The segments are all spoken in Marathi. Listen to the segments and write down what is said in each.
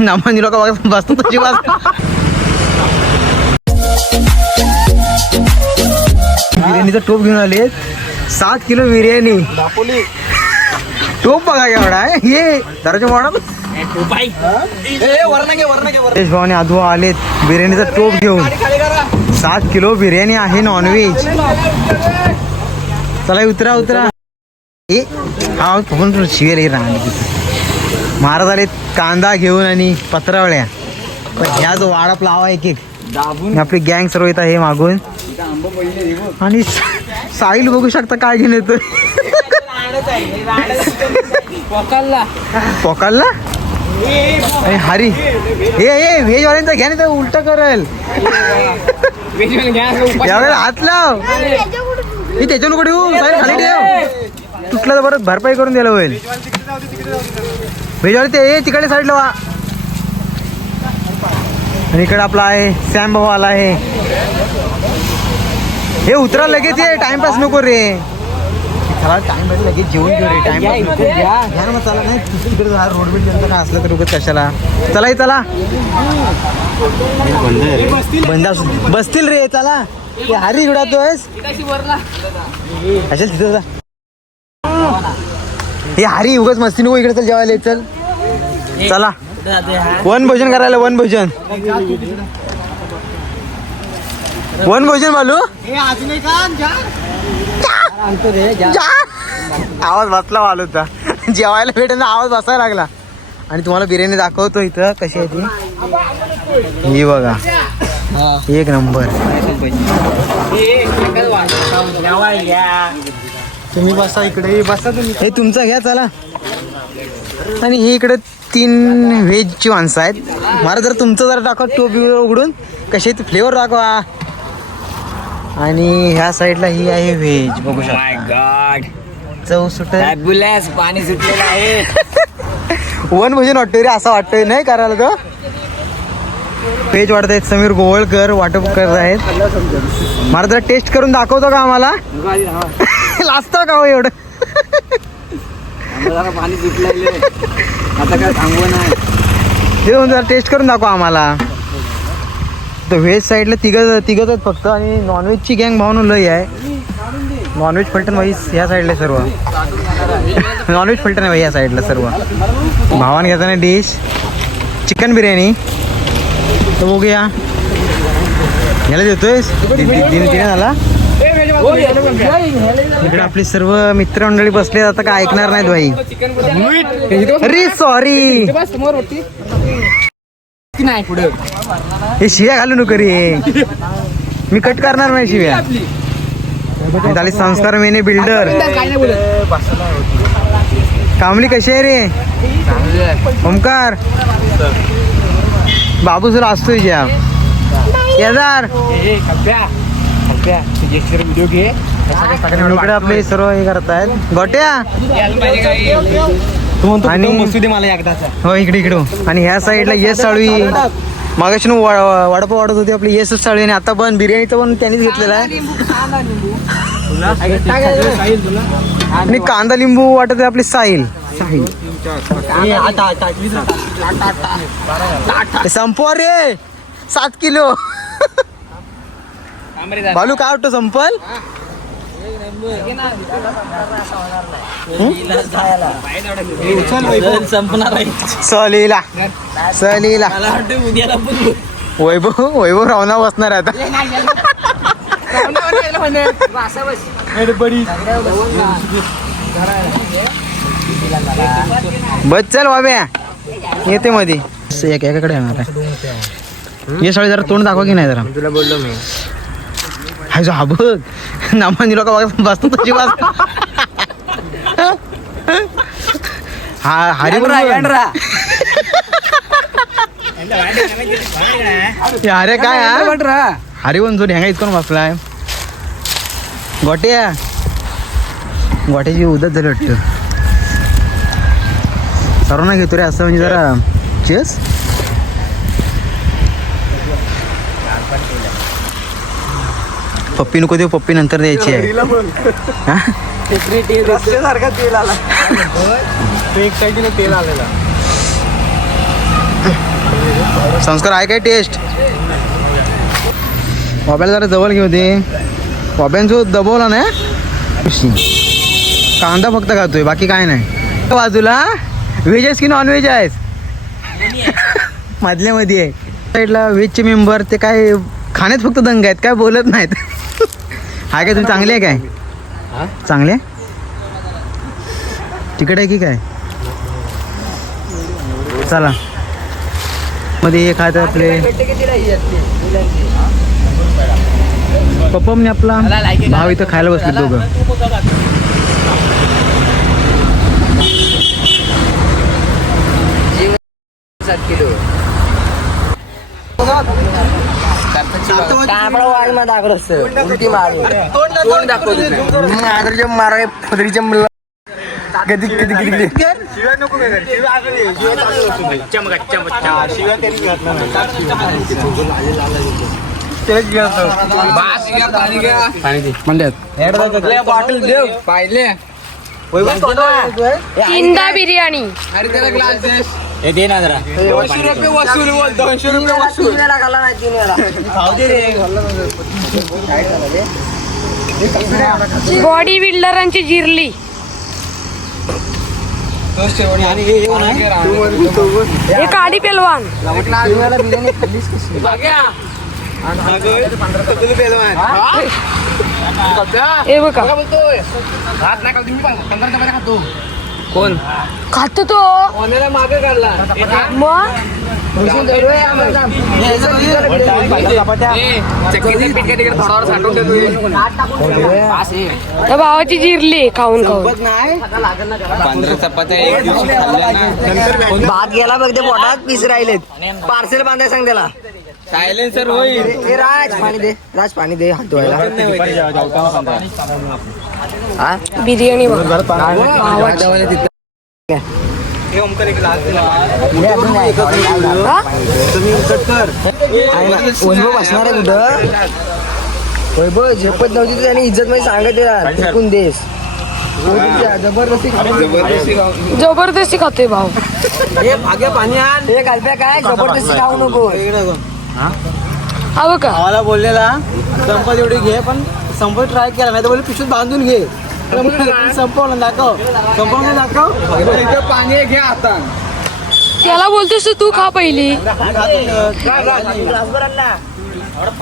नामांनी लोक बसतो तशी बिर्याणीचा टोप घेऊन आले 7 किलो बिर्याणी टोप बघा एवढा आहे हे दराच्या मॉडल भावाने आधू आलेत बिर्याणीचा टोप घेऊन 7 किलो बिर्याणी आहे नॉनव्हेज चला उतरा उतरा ए हा पण शिवेल महाराज आले कांदा घेऊन आणि पत्रावळ्या ह्या जो वाडा लावा एक आपली गँग सर्व येत आहे मागून आणि साहिल बघू शकता काय घेऊन येतोय पोकालला हरी हे व्हेज वाल्यांचा घ्या नाही तर उलट करेल यावेळेला हात लाव हे त्याच्यानं कुठे खाली ठेव तुटलं तर परत भरपाई करून दिलं होईल व्हेजवाले ते तिकडे साईडला वा आणि इकडे आपला आहे सॅम भाऊ आला आहे हे उतरा लगेच ये टाइमपास नको रे टाइम भेट लगेच जेवण घेऊ रे टाइमपास घ्या ना मग चला नाही तिकडे रोड बीट नंतर काय असलं तर उगाच कशाला चला चला बंद बसतील रे चला ते हारी उडातोयस असेल तिथं हे हारी उगाच मस्ती नको इकडे चल जेवायला चल चला वन भोजन करायला वन भोजन बालू आवाज बसला वालू होता जेवायला भेटेल आवाज बसायला लागला आणि तुम्हाला बिर्याणी दाखवतो इथं कशी आहे ती ही बघा एक नंबर तुम्ही बसा इकडे बसा तुम्ही हे तुमचं घ्या चला आणि हे इकडे 3 व्हेजची माणसं आहेत मला जर तुमचं जरा दाखवा टोपी उघडून कशी ती फ्लेवर दाखवा आणि ह्या साईडला ही आहे व्हेज बघू शकता चव सुट पाणी सुटलेलं आहे वन भोजन वाटतंय रे असं वाटतंय नाही करायला तो व्हेज वाटत आहेत समीर गोवळकर वाटप करत आहेत मला जरा टेस्ट करून दाखवतो का आम्हाला लाजतो का हो एवढं पाणी सुटलेलं आता काय सांगू नाही हे जरा टेस्ट करून दाखवा आम्हाला तर व्हेज साईडला तिघच आहेत फक्त आणि नॉनव्हेजची गँग भावनं लय आहे नॉनव्हेज फलटण भाई ह्या साईडला सर्व नॉनव्हेज फलटण आहे भाई या साईडला सर्व भावाने घेताना डिश चिकन बिर्याणी तर बघूया ह्याला देतोय तिने झाला इकडे आपली सर्व मित्रमंडळी बसले आता काय ऐकणार नाहीत भाई अरे सॉरी हे शिव्या घालू नको रे मी कट करणार नाही शिव्या झाली संस्कार मेने बिल्डर कामली कशी आहे रे ओमकार बाबू सुद्धा असतो तुझ्या केदार व्हिडिओ घे इकडे आपले सर्व हे करत आहेत गोट्या आणि मसुदे मला एकदाचा हो इकडे आणि ह्या साईडला येस साळवी मागाशी वडापाव वाढत होती आपली येस साळवी आणि आता पण बिर्याणीचं पण त्यांनीच घेतलेला आहे आणि कांदा लिंबू वाटत आहे आपली साहिल संपव रे 7 किलो बालू काय वाटतं संपल सलीला वैभव रावणा बसणार आता बस चल बाब्या येते मध्ये एकाकडे येणार हे सगळे जरा तोंड दाखवा की नाही जरा तुला बोललो मी हाय जो हा बघ नामांनी लोक बसतो तशी बस हा हरी अरे काय हरिवंश ढेंगा इतकून बसलाय गोट्याची उदत झाली वाटतं सर्वांना घेतो रे असं म्हणजे जरा चेस पप्पी नको देऊ पप्पी नंतर द्यायची आहे तेल आला 1 किलो तेल आलेला संस्कार आहे काय टेस्ट? बाब्याला जरा जवळ घेऊ दे. बाब्यांचो दबवला ना कांदा फक्त खातोय बाकी काय नाही. बाजूला व्हेज आहेस की नॉन व्हेज आहेस? मधल्या मध्ये आहे. साईडला व्हेजचे मेंबर ते काय खाण्यात फक्त दंग आहेत, काय बोलत नाहीत. हाय काय तुम्ही चांगले आहे काय? चांगले तिकट आहे की काय? चला मध्ये हे खात आपले पप्पमने आपला भाव इथं खायला बसले दोघं. तीनदा बिर्याणी दे ना जरा. 200 रुपये वसूल बोल. 200 रुपये वसूल. बॉडी बिल्डरांची जिरली. हे काडी पेलवान हे बघा कोण खातो तो मागे काढला. मग त्या भावाची जिरली खाऊन खाऊन. 15 चपात्या एक दिवशी खाल्ल्या ना. भात गेला बघ ते पोटात. पीस राहिलेत. पार्सल बांधाय सांग त्याला. सायलेन्सर होईल. ए राज पाणी दे. राज पाणी दे हात धुवायला. बिर्याणी बघ. वैभव बसणार आहे तुझं. वैभव झेपत नव्हती त्याने इज्जत मध्ये सांगत फेकून देस. जबरदस्ती जबरदस्ती खातोय भाऊ. पाणी आण. हे घालप्या काय जबरदस्ती खाऊ नको. हा बघा मला बोललेला संपत एवढी घे, पण संपत ट्राय केला नाही तर बोल पिशवीत बांधून घे. संपवलं दाखव. संपवलं दाखव. पाणी घ्या आता. त्याला बोलतोस तू खा पहिली.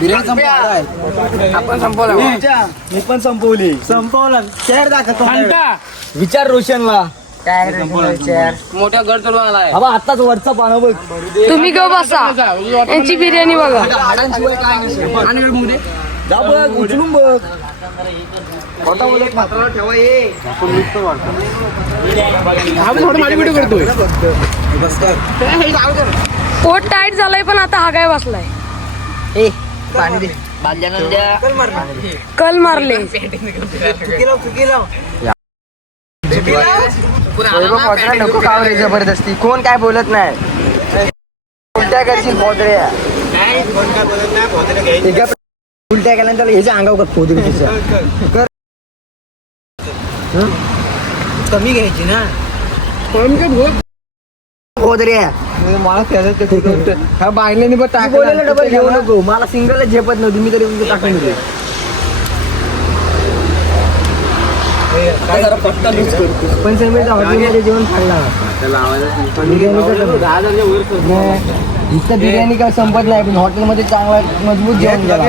बिर्याणी संपवला. आपण संपवलं. मी पण संपवली. संपवलं चेअर दाखवतो. विचार रोशनला. मोठ्या गड चढून आलाय. बाबा आताच वरचा पानं बघ. तुम्ही ग बसा. यांची बिर्याणी बघा. जा बघ उचलून बघ. पोट टाईट झालंय पण आता हा काय बसलाय. ए पाणी दे. कल मारले. नको खाव रे जबरदस्ती. कोण काय बोलत नाही. उलट्या करशील पोदऱ्या. उलट्या केल्यानंतर ह्याच्या अंगावर पोदरी कर. कमी घ्यायची ना. पोदऱ्या मला बायलेने पण बोलायला डबल घेऊ नको. मला सिंगल झेपत नव्हती. मी तरी टाकून दिली. पण सगळे हॉटेलमध्ये जेवण खाल्ला. इथं बिर्याणी काय संपत नाही, पण हॉटेलमध्ये चांगला मजबूत जेवण गेला.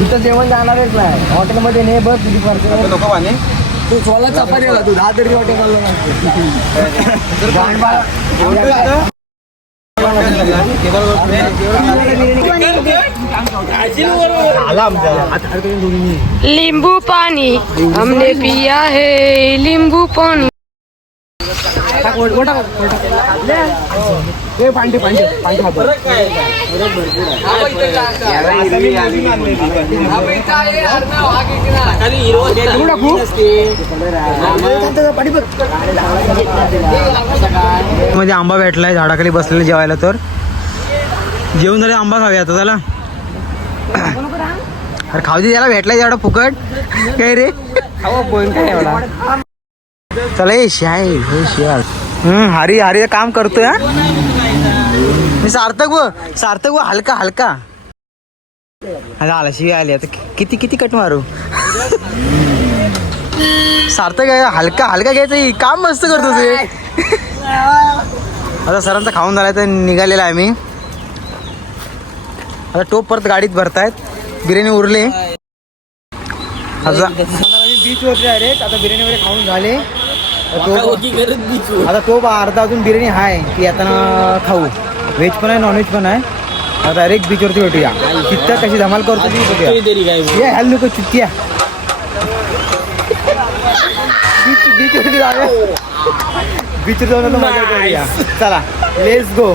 इथं जेवण जाणारच नाही. हॉटेलमध्ये नाही बस तुझी पार्सल. तू स्वतः चपाती आला. तू 10 तरी हॉटेल लिंबू पानी हमने पिया है. लिंबू पानी. मध्ये आंबा भेटलाय झाडाखाली बसलेले जेवायला. तर जेवून झाले आंबा खाऊया आता. चला अरे खाऊ दे. त्याला भेटलाय एवढा फुकट काय रे. चला हे शाय हे शिया हरी हरी काम करतोय हा. मी सार्थक व हलका हलका. आता आला शिवी आली आता किती किती कट मारू. सार्थक आहे हलका हलका घ्यायचं काम मस्त करतो ते. आता सरांचा खाऊन झालाय तर निघालेला आहे मी. आता टोप परत गाडीत भरतायत. बिर्याणी उरले आता बीच वरती डायरेक्ट. आता बिर्याणी वगैरे खाऊन झाले. आता तो अर्धा अजून बिर्याणी आहे ती येताना खाऊ. व्हेज पण आहे नॉनव्हेज पण आहे. आता डायरेक्ट बीच वरती भेटूया. चित्त्या कशी धमाल करतो ती बघूया. हॅल नको चित्त्या बीच वरती जाऊया. बीच वर जाऊन मजा करूया. चला लेट्स गो.